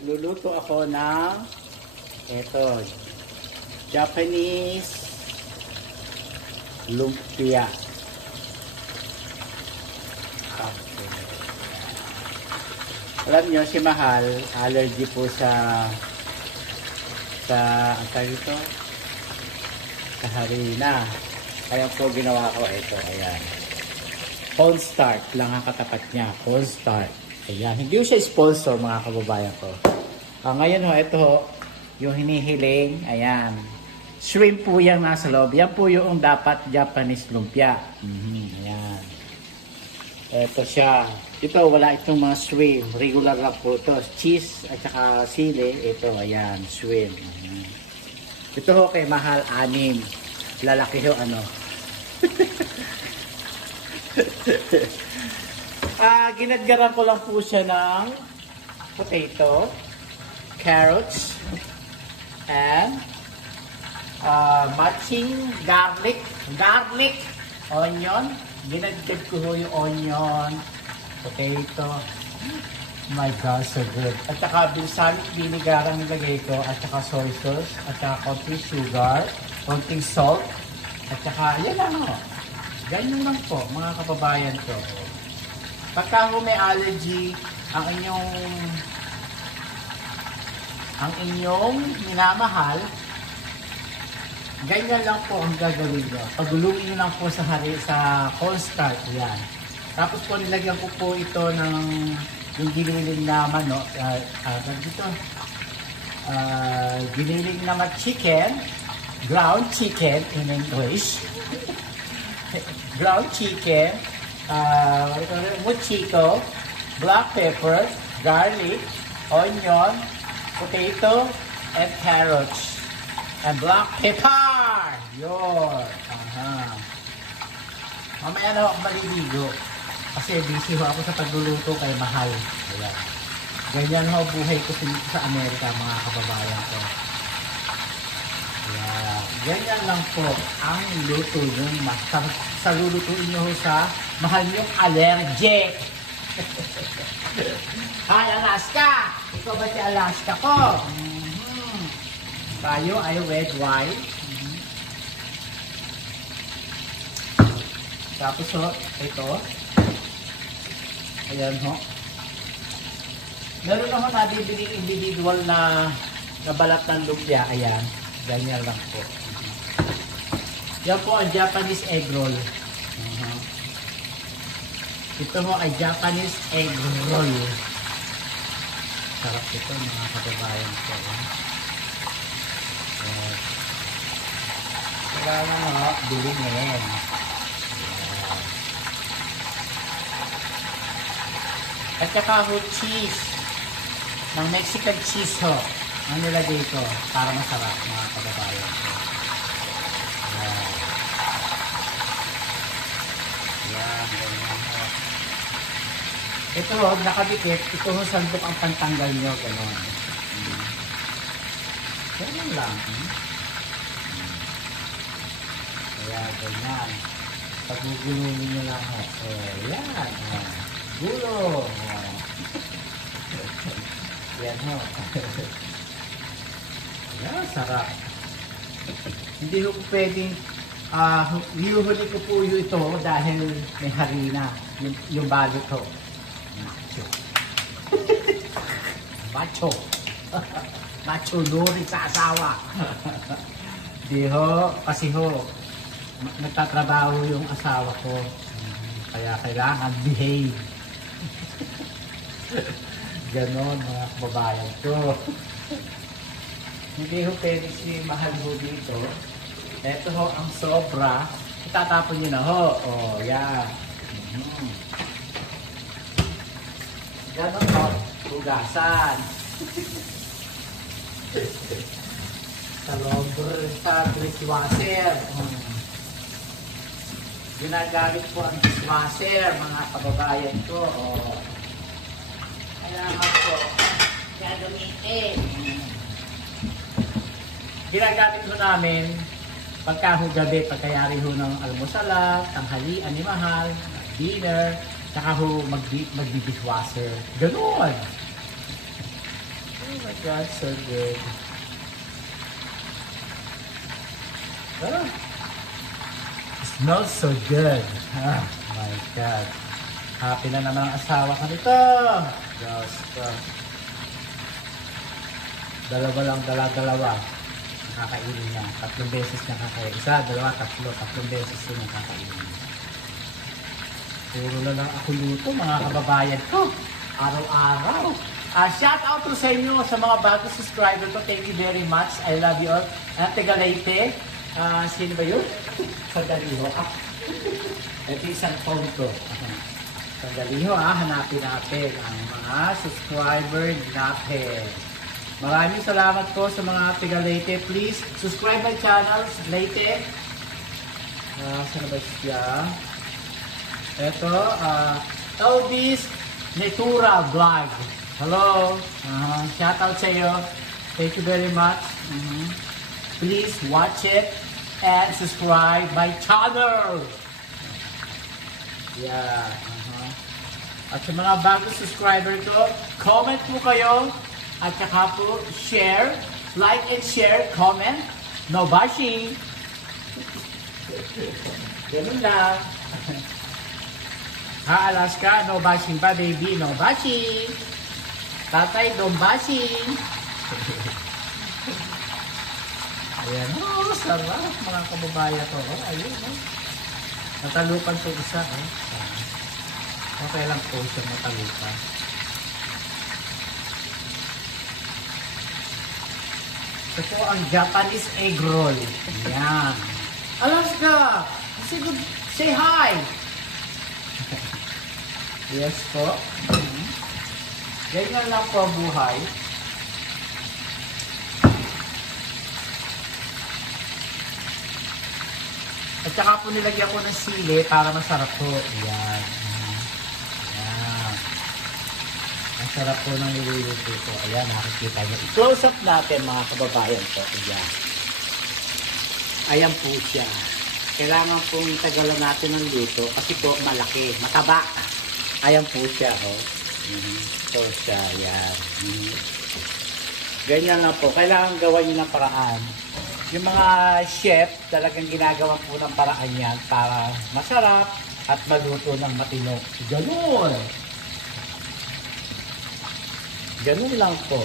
Nagluluto ako ng eto, Japanese lumpia. Okay. Alam nyo, si Mahal, allergy po sa ang tawag ito, sa harina. Kaya po ginawa ko ito, ayan. Cornstarch lang ang katapat niya, cornstarch. Ayan, hindi ko siya sponsor mga kababayan ko. Ngayon ho, ito ho, yung hinihiling, ayan. Shrimp po yung nasa loob. Yan po yung dapat Japanese lumpia. Ayan. Ito siya. Ito, wala itong mga shrimp. Regular lang po ito. Cheese at saka sili. Ito, ayan, shrimp. Ayan. Ito ho kay Mahal, 6. Lalaki ho, ano. Ginadgaran ko lang po siya ng potato, carrots, and matching garlic, onion. Ginadgad ko ho yung onion, potato. My God, so good. At saka balsamic vinegar ang nilagay ko, at saka soy sauce, at saka konting sugar, konting salt, at saka yan lang ho. Ganyan lang po, mga kababayan ko. Pagka may allergy, ang inyong minamahal, ganyan lang po ang gagawin nyo. Paguluin nyo lang po sa cornstarch, yan. Tapos po nilagyan ko po ito ng yung giniling na manok, giniling na chicken, ground chicken in English. Ground chicken, mochiko, black pepper, garlic, onion, potato, and carrots, and black pepper. Yun. Mamaya na ako maliligo kasi busy ho ako sa pagluluto kay Mahal. Ayan. Ganyan ho buhay ko sa Amerika, mga kababayan ko. Ayan. Ganyan lang po ang luto nyo. Sa lulutuin nyo sa Mahal yung allergic. Hi, Alaska! Ikaw ba si Alaska ko? Tayo ay red wine. Tapos ho, ito. Ayan ho. Meron ako nabibili individual na balat ng lumpia. Ayan. Ganyan lang po. Yan po ang Japanese egg roll. Ito mo ay Japanese egg roll. Sarap ito mga kababayan ko. Kailangan mo bilhin. At saka ho cheese. Ng Mexican cheese ho. Ang nilagay ko para masarap mga kababayan ko. Yan, ganyan ho. Ito ho, nakabikit. Ito ho, sandok ang pantanggal nyo. Ganon. Ganon lang. Kaya ganyan. Pag-gulungin nyo lang ho. Yan. Gulo. Yan ho. Yan, sarap. Hindi ko pwedeng hinuhuli ko po ito dahil may harina. Yung balot ho. Macho. Macho nuri sa asawa. Di ho, kasi ho, nagtatrabaho yung asawa ko. Kaya kailangan behave. Ganon mga kababayan ko. Hindi ho pwede si Mahal ho dito. Ito ho ang sobra. Itatapon nyo na ho. O, yan. Ganon ho. Hugasan. Sa dishwasher. Ginagamit po ang dishwasher, mga kababayan ko. Kailangan po gagamitin. Ginagamit ho namin pagka ho gabi, pagkayari ho ng almusala, tanghalian ni Mahal, dinner, saka ho magdi-dishwasher. Ganoon. my God, so good. Ah, smells so good. Ah, my God. Happy na naman ang asawa ko nito. Diyos ko. Dalawa lang, dalawa. Nakakainin niya. 3 beses nakakainin. 1, 2, 3. 3 beses din nakakainin niya. Puro na lang ako luto, mga kababayan ko. Araw-araw. Shout out to sa inyo, sa mga bagong subscriber ko. Thank you very much. I love you all. Taga Leyte. Sino ba yun? Sandaliho. Ito isang phone ko. Sandaliho, hanapin natin ang mga subscriber natin. Maraming salamat po sa mga taga Leyte. Please, subscribe my channel, Leyte. Saan ba siya? Ito, Elvis Netura Vlog. Hello. Shout out sa iyo. Thank you very much. Please watch it and subscribe my channel. Yeah. At sa mga bagong subscriber ko, comment po kayo. At saka po, share. Like and share. Comment. No bashing. Ganun lang. Ha, Alaska, no bashing pa, baby. No bashing. Tatay, no bashing. Ayan. Oh, sarap, mga kababayan ko. Oh, ayun, oh. Natalupan po isa, oh. Okay lang po siya natalupan. Ito po ang Japanese egg roll. Ayan. Alaska, say hi. Yes po. Ganyan lang po ang buhay. At saka po nilagyan ko ng sili para masarap po. Ayan. Ayan. Ang sarap po ng niluluto ko. Ayan, nakikita nyo. I-close up natin mga kababayan ko. Ayan. Ayan po siya. Kailangan pong tagalan natin ng luto kasi po malaki, mataba. Ayan po siya, oh. Ito siya, ayan. Ganyan lang po. Kailangan gawan nyo ng paraan. Yung mga chef, talagang ginagawa po ng paraan yan para masarap at maluto ng matino. Ganun! Ganun lang po.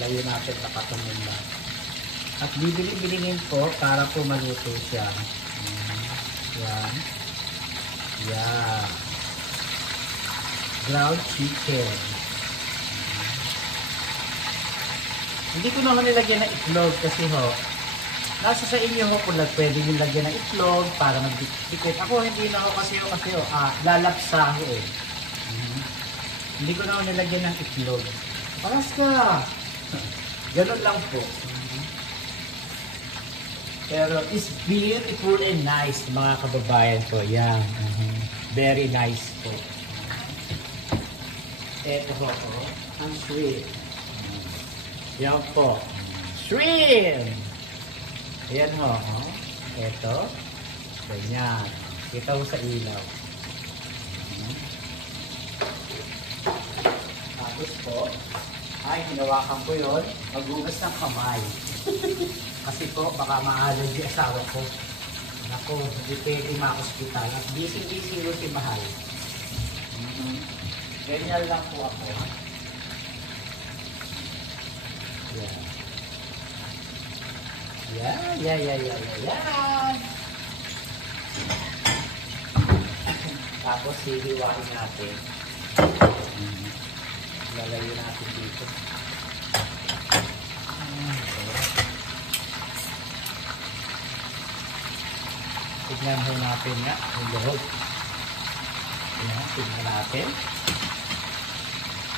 Layo natin tapatungan lang. At bibili-bilingin po para po maluto siya. Yan. Yan. Ground chicken. Hindi ko naman nilagyan ng itlog kasi ho, nasa sa inyo ho kung pwede nyo lagyan ng itlog para magdikit. Ako hindi na ho kasi lalapsa ho eh. Hindi ko naman nilagyan ng itlog. Paras ka! Ganun lang po. Pero it's beautiful and nice mga kababayan ko. Yan. Very nice po. Ito po. Ang shrimp. Yan po. Shrimp! Ayan ho. Ito. Ganyan. Kita mo sa ilaw. Tapos po, ay hinawakan ko yun. Maghugas ng kamay. Kasi po, baka maalag yung asawa ko. Naku, hindi pwede ma-hospital. At busy-busy yun si Mahal. Ganyan lang po ako. Yan. Yan. Tapos hihiwain natin. Lalayo natin dito. Tignan ho natin nga yung loob. Tignan natin.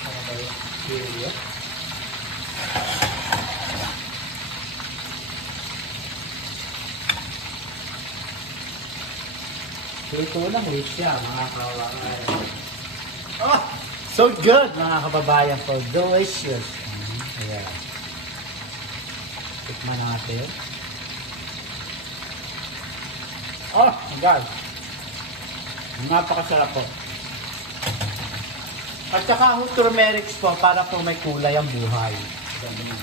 Ano ba yung serious? Ito lang ulit siya, mga kawakan. Oh! So good, mga kababayan ko. Delicious. Ayan. Tikman natin. Oh, my God. Napakasarap po. At saka ho turmeric po para po may kulay ang buhay. Ganun.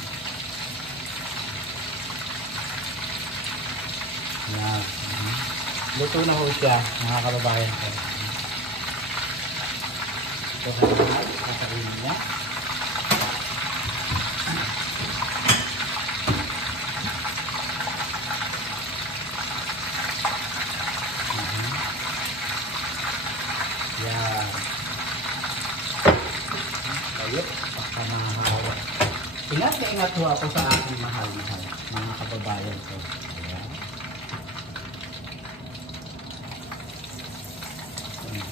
Yan. Luto na ho siya, mga kababayan ko. Ito na, kakainin niya. Yan. Ayun, pagkamahawa. Ingat na ingat ho ako sa aking mahal-mahal, mga kababayan ko. Ayan. Ayan.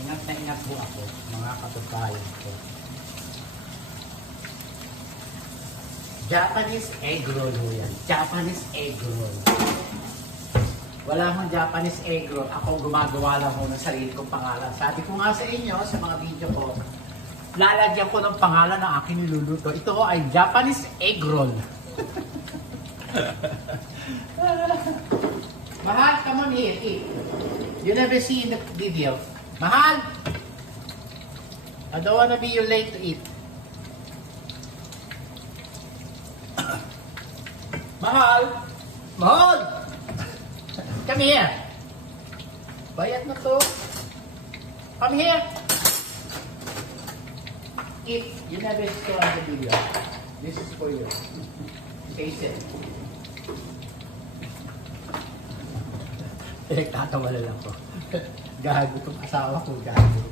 Ingat na ingat ho ako, mga kababayan ko. Japanese egg roll ho yan. Japanese egg roll. Wala akong Japanese egg roll. Ako gumagawa lang ho ng sarili kong pangalan. Sabi ko nga sa inyo, sa mga video ko, lalagyan ko ng pangalan ng aking niluluto. Ito ho ay Japanese egg roll. Mahal, come on here, eat. You never see in the video. Mahal! I don't wanna be you late to eat. Mahal! Mahal! Come here! Bayad na to. Come here! Eat. You never saw the video. This is for you. Taste it. Pinagtatawa na lang ko. Gago itong asawa ko. Gago.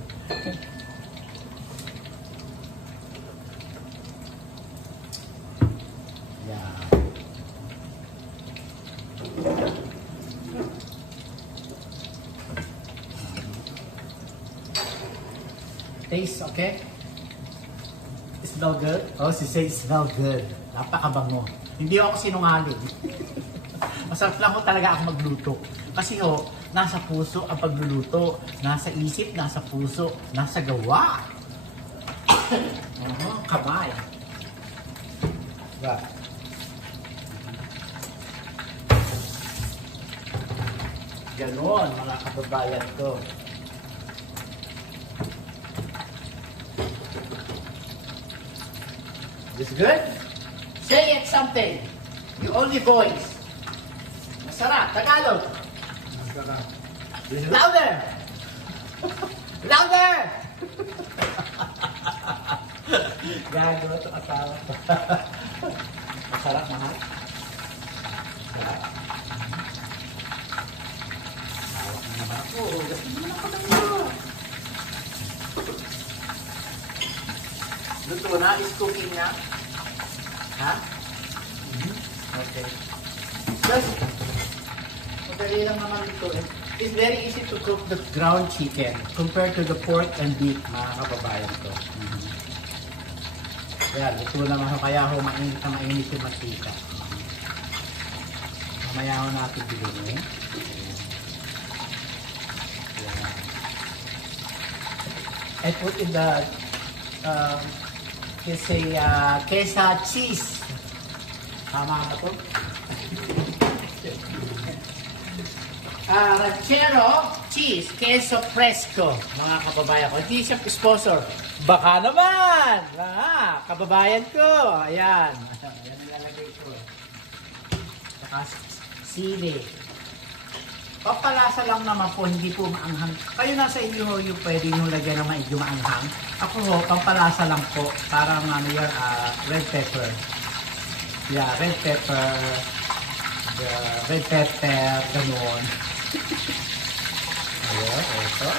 Yeah. Taste, okay? Smell good? Oh, she says smell good. Napakabango. Hindi ako sinungaling. Masarap lang ho talaga ako magluto. Kasi ho, nasa puso ang pagluluto. Nasa isip, nasa puso, nasa gawa. Kamay. Diba? Ganon, mga kababayan ko. This good? Say it something. You only boys. Masarap. Tagalog. Masarap. Louder! Louder! Gago ito asawa. Masarap, mahal. Masarap. Hawak na naman ako. Gastos naman ako ng iyo. Luto na? Is cooking na? Ha? Okay. Just, madali lang naman ito eh. It's very easy to cook the ground chicken compared to the pork and beef, mga kababayan ko. Yan, luto naman ako. Kaya ako mainit yung mantika. Mamaya ako natin bilhin eh. I put in the kesa cheese. Tama ba ito? Ranchero cheese, queso fresco, mga kababayan ko. Hindi siya sponsor. Baka naman! Kababayan ko. Ayan. Ayan nilalagay ko. Saka sili. Papalasa lang naman po, hindi po maanghang. Kayo nasa inyo yung pwede nyo lagyan ng medyo maanghang. Ako ho, pampalasa lang po. Parang ano yan, red pepper. Yeah, red pepper. Red pepper, ganoon. Ayan, ito.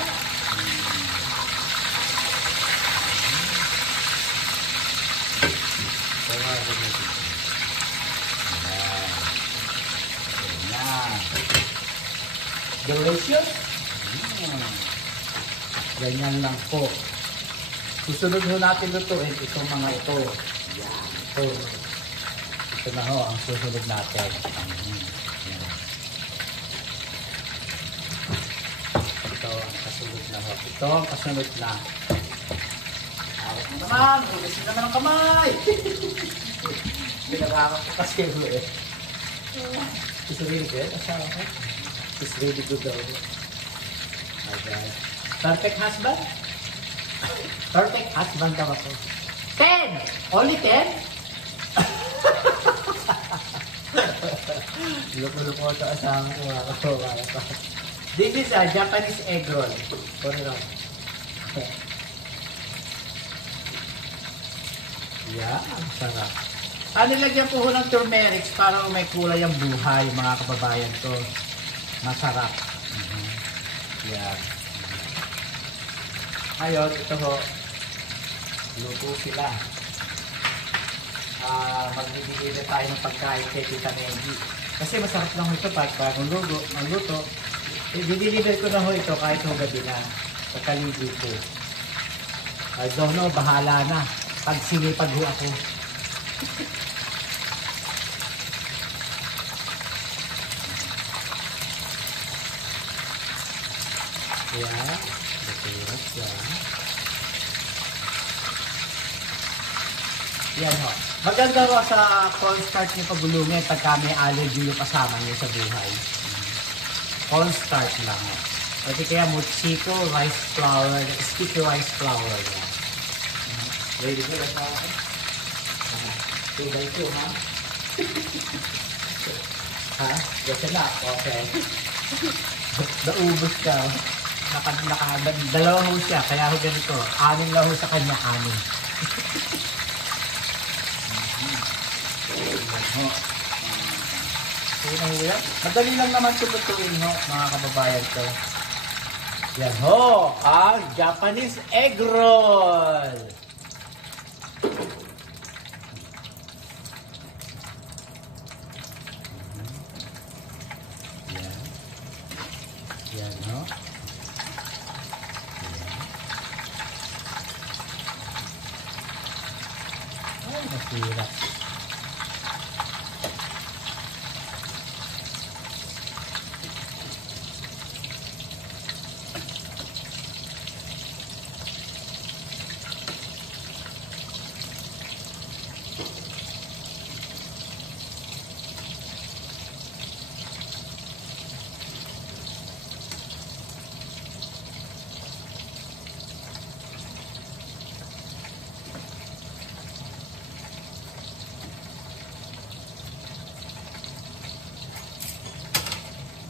Ayan. Delicious. Ganyan lang po. Susunod ho natin lutuin itong mga ito. Yan. Ito na ho ang susunod natin. Yan. Ito ang kasunod na ho. Ito ang kasunod na. Hawak mo naman. Hugasin naman ang kamay. Pinagkakap ko kasi mo eh. Is really good? Asawa ko? Is really good daw. My God. Perfect husband? Perfect husband daw ako. 10! Only 10? Luko-luko ito asawa ko mga kawawa. This is a Japanese egg roll. Puro lang. Yeah, ang sarap. Nilagyan ko ho ng turmeric para may kulay ang buhay, mga kababayan ko. Masarap. Yeah. Ngayon, ito ho. Luto sila. Magbibigay na tayo ng pagkain kay Tita Mendy. Kasi masarap lang ito pag bagong luto. Dideliver ko na ho ito kahit ho gabi na. Pagkaligid ko. I don't know, bahala na. Pag sinipag ho ako. Yeah, naturat siya. Yan ho. Maganda ho sa cornstarch niyo pagulungin pagka may allergy yung kasama niyo sa buhay. Cornstarch lang ho. Pwede kaya mochito, rice flour, sticky rice flour. Ready ko lang ako. 2x2 ha? Ha? Yes na. Okay. Naubos ka. Dalawa ho siya, kaya ho ganito. 6 lang ho sa kanya, 6. Madali lang naman tulutuin ho, mga kababayan ko. Yan ho, ang Japanese egg roll. Yan. Yan ho. Ay, nasira.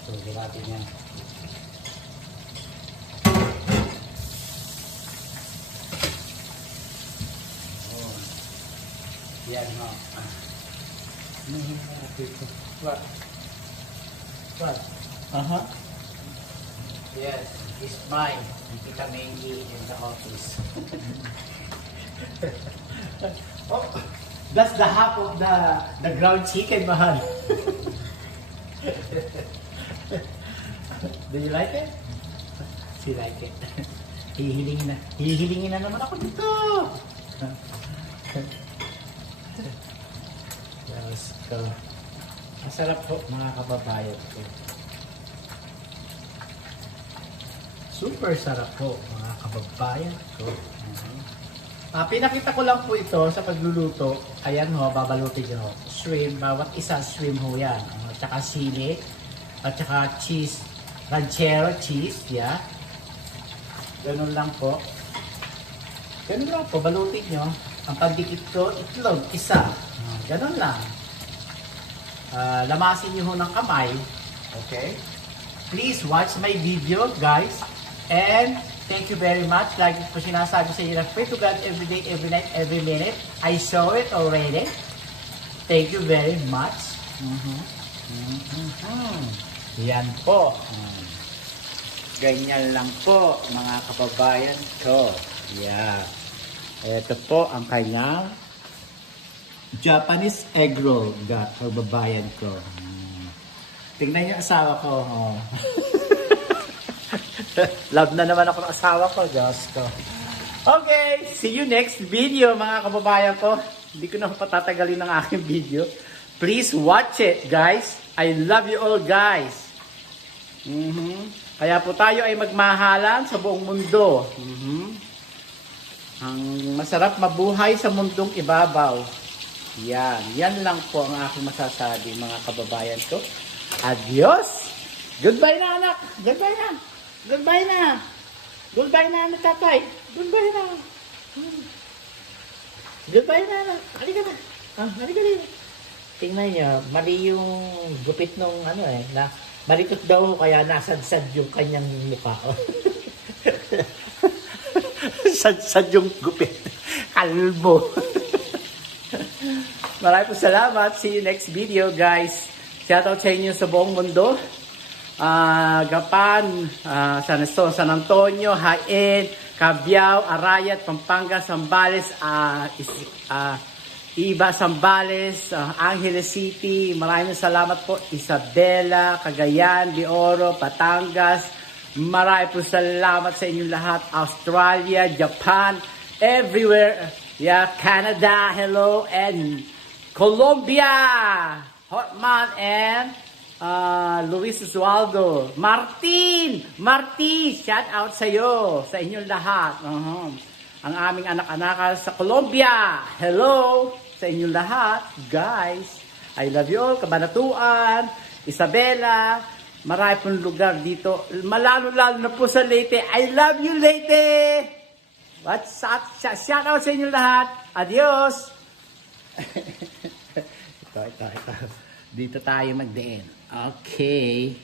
So, natin yan. Oh. Yan ho. What? What? Yes, it's mine. Tita Mendy in the office. Oh, that's the half of the ground chicken, mahal. Do you like it? She like it. Hihilingin na naman ako dito. Yes, ko. Masarap po mga kababayan ko. Super sarap po mga kababayan ko. Pinakita ko lang po ito sa pagluluto. Ayan ho, babalutin nyo. Shrimp, bawat isa shrimp ho yan. At saka sili. At saka cheese. Ranchero cheese, yeah. Ganun lang po. Ganun lang po, balutin nyo. Ang pandikit ko, itlog, isa. Ganun lang. Lamasin nyo ho ng kamay. Okay? Please watch my video, guys. And thank you very much. Lagi po sinasabi sa inyo na pray to God every day, every night, every minute. I saw it already. Thank you very much. Yan po. Ganyan lang po, mga kababayan ko. Yeah. Ito po ang kanyang Japanese egg roll, kababayan ko. Tingnan niyo asawa ko. Oh. Love na naman ako ng asawa ko, Diyos ko. Okay, see you next video, mga kababayan ko. Hindi ko na patatagalin ng aking video. Please watch it, guys. I love you all, guys. Kaya po tayo ay magmahalan sa buong mundo. Ang masarap mabuhay sa mundong ibabaw. Yan lang po ang aking masasabi mga kababayan ko. Adios! Goodbye na anak! Goodbye na! Goodbye na! Goodbye na anak tatay! Goodbye na! Goodbye na anak! Halika na! Halika na! Tingnan niyo, mali yung gupit nung na malikot daw kaya nasadsad yung kanyang mukha. Sadsad yung gupit. Kalbo. Maraming po salamat. See you next video, guys. Shoutout sa inyo sa buong mundo. Gapan, San Antonio, Hain, Cabiao, Arayat, Pampanga, Zambales, Iba, Zambales, Angeles City. Maraming salamat po. Isabela, Cagayan, De Oro, Batangas. Maraming po salamat sa inyong lahat. Australia, Japan, everywhere. Yeah, Canada, hello, and Colombia, Hotman, and Luis Oswaldo. Martin, shout out sa iyo, sa inyong lahat. Ang aming anak-anak sa Colombia, hello sa inyong lahat, guys. I love you all, Cabanatuan, Isabela, marami pong lugar dito. Malalo-lalo na po sa Leyte. I love you, Leyte! What's up? Shout out sa inyong lahat. Adios! ito. Dito tayo magdiin. Okay.